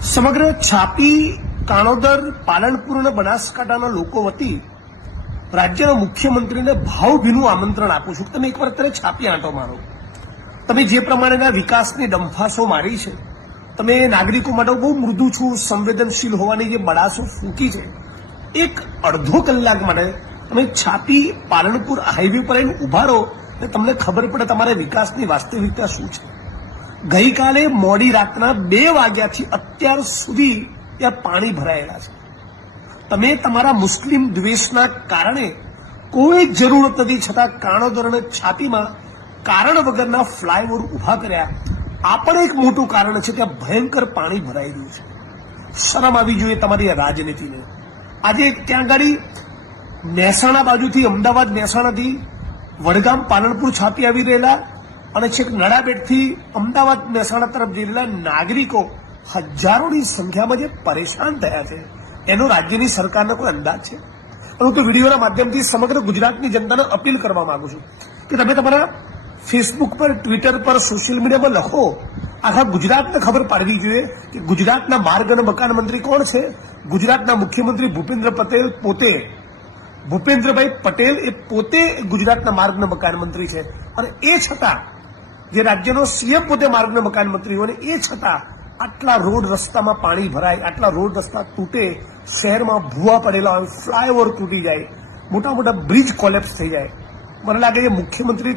સમગ્ર છાપી, કાણોદર, પાલનપુર અને બનાસકાંઠાના લોકો વતી રાજ્યના મુખ્યમંત્રીને ભાવભીનું આમંત્રણ આપું છું. તમે એકવાર અત્યારે છાપી આંટો મારો. તમે જે પ્રમાણેના વિકાસની ડંફાસો મારી છે, તમે નાગરિકો માટે બહુ મૃદુ છું, સંવેદનશીલ હોવાની જે બડાસો ફૂંકી છે, એક અડધો કલાક માટે તમે છાપી પાલનપુર હાઈવે પર આવીને ઉભા રહો અને તમને ખબર પડે તમારે વિકાસની વાસ્તવિકતા શું છે. ગઈકાલે મોડી રાતના 2 વાગ્યાથી અત્યાર સુધી ત્યાં પાણી ભરાયેલા છે. તમે તમારા મુસ્લિમ દ્વેષના કારણે કોઈ જરૂરત નથી છતાં કાણોદર અને છાપીમાં કારણ વગરના ફ્લાયઓવર ઉભા કર્યા. આ પણ એક મોટું કારણ છે. ત્યાં ભયંકર પાણી ભરાઈ રહ્યું છે. શરમ આવી જોઈએ તમારી રાજનીતિને. આજે ત્યાં ગાડી મહેસાણા બાજુથી, અમદાવાદ મહેસાણાથી વડગામ પાલનપુર છાપી આવી રહેલા અને છેક નડાબેટથી અમદાવાદ મહેસાણા તરફ જઈ રહેલા નાગરિકો હજારોની સંખ્યામાં જે પરેશાન થયા છે, એનો રાજ્યની સરકારનો કોઈ અંદાજ છે? હું તો વિડીયોના માધ્યમથી સમગ્ર ગુજરાતની જનતાને અપીલ કરવા માંગુ છું કે તમે તમારા ફેસબુક પર, ટ્વિટર પર, સોશિયલ મીડિયામાં લખો. આખા ગુજરાતને ખબર પાડવી જોઈએ કે ગુજરાતના માર્ગ અને મકાન મંત્રી કોણ છે. ગુજરાતના મુખ્યમંત્રી ભૂપેન્દ્રભાઈ પટેલ એ પોતે ગુજરાતના માર્ગ અને મકાન મંત્રી છે. અને એ છતાં જે રાજ્યનો સીએમ પોતે માર્ગ અને મકાન મંત્રી હોય, એ છતાં આટલા રોડ રસ્તામાં પાણી ભરાય, આટલા રોડ રસ્તા તૂટે, શહેરમાં ભૂવા પડેલા હોય, ફ્લાયઓવર તૂટી જાય, મોટા મોટા બ્રિજ કોલેપ્સ થઈ જાય. મને લાગે છે મુખ્યમંત્રી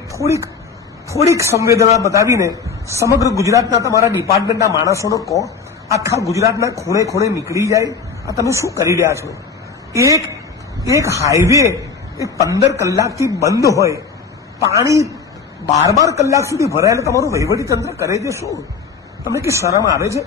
થોડીક સંવેદના બતાવીને સમગ્ર ગુજરાતના તમારા ડિપાર્ટમેન્ટના માણસોનો કહો, આખા ગુજરાતના ખૂણે ખૂણે નીકળી જાય. આ તમે શું કરી રહ્યા છો? એક હાઈવે 15 કલાકથી બંધ હોય, પાણી 12 કલાક સુધી ભરાયેલું તમારું વહીવટી તંત્ર કરે છે શું? તમને કે શરમ આવે છે?